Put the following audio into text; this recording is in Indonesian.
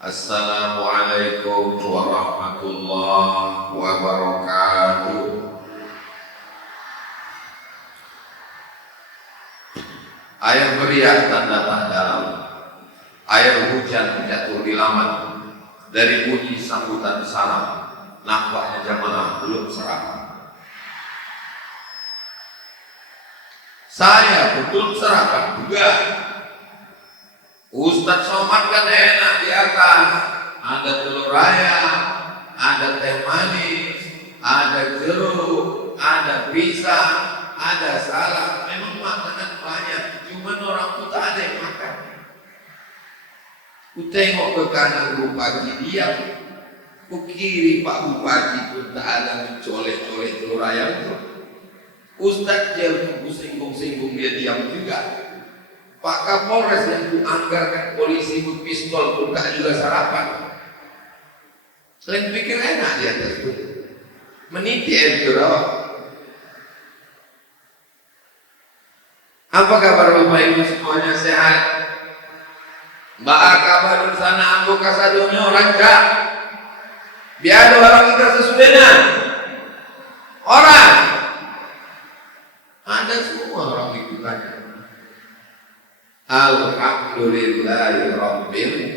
Assalamualaikum warahmatullahi wabarakatuh. Air meriah tanda tak dalam, air hujan jatuh di laman. Dari bunyi sambutan salam, nampaknya jamaah belum sarapan. Saya betul sarapan juga. Ustadz Somad kan enak di atas, ada telur ayam, ada teh manis, ada jeruk, ada pisang, ada salad. Memang makanan banyak, cuman orang tuh tak ada yang makan. Ku tengok ke kanan Bupati diam, ku kiri Pak Bupati pun tak ada mencolek-colek telur ayam tuh. Ustadz jel ku singgung-singgung dia diam juga. Pak Kapolres yang kuanggarkan polisi pistol pun tak juga sarapan. Kalian pikir enak di atas itu? Meniti juga. Apa kabar Bapak Ibu semuanya sehat? Mbak kabar di sana ambo kasadonya orang cak. Biar orang kita sesudahnya. Orang ada semua orang ikutannya. Alhamdulillahirabbil